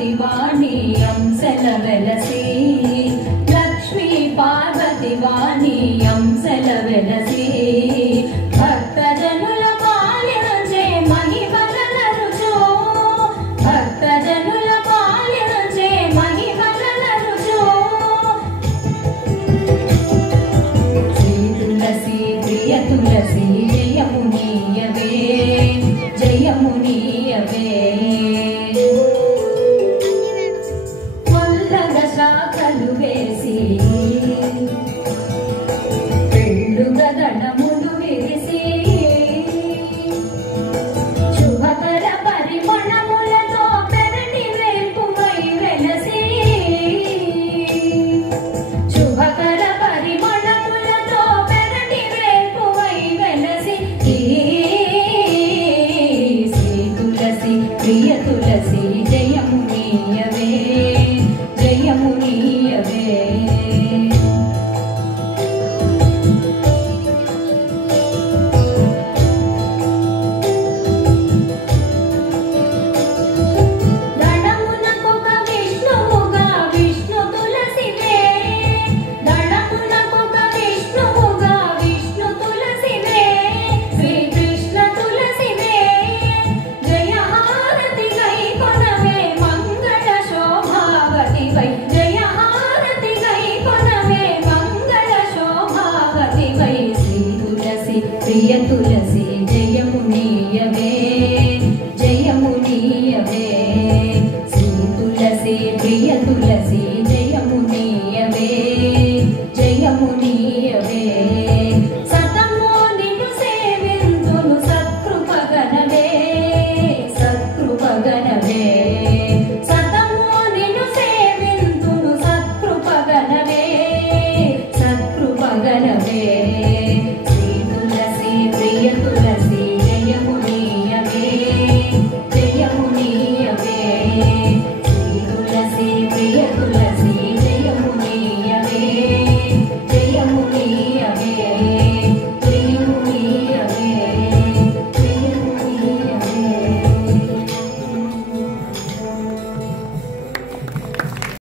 పార్వతి వాణి అంశల వెలసి లక్ష్మీ పార్వతి వాణి అంశల వెలసి భక్తజనుల పాలించే మహిమలరుచో భక్తజనుల పాలించే మహిమలరుచో శ్రీ తులసి ప్రియ తులసి జయమునీయవే జయమునీయవే కొల్లగ శాఖలు వేసి పెళ్ళుగ దళములు విరిసి శుభకర పరిమళములతో పెరటి వేల్పుమై వెలసి శుభకర పరిమళములతో పెరటి వేల్పుమై వెలసి శ్రీ తులసి ప్రియ తులసి జయమునీయవే